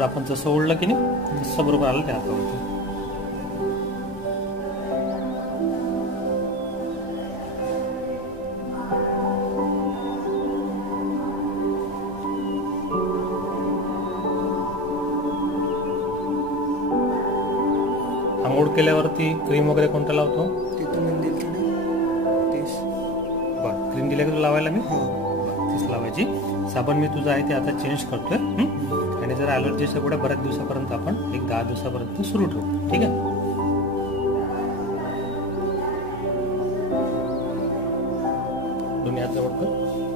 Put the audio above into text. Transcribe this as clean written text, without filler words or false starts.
बरोबर आपण जसं ओढलं की नाही तसं बरोबर आलं ते हातावरती. आंघोळ केल्यावरती क्रीम वगैरे कोणता लावतो? क्रीम दिल्या का तुला लावायला मी? तीच लावायची. साबण मी तुझा आहे ते आता चेंज करतोय. आणि जर ॲलर्जीच्या गोळ्या बऱ्याच दिवसापर्यंत आपण 10 दिवसापर्यंत सुरू ठेवू. ठीक आहे. दोन्ही हात जवळ कर.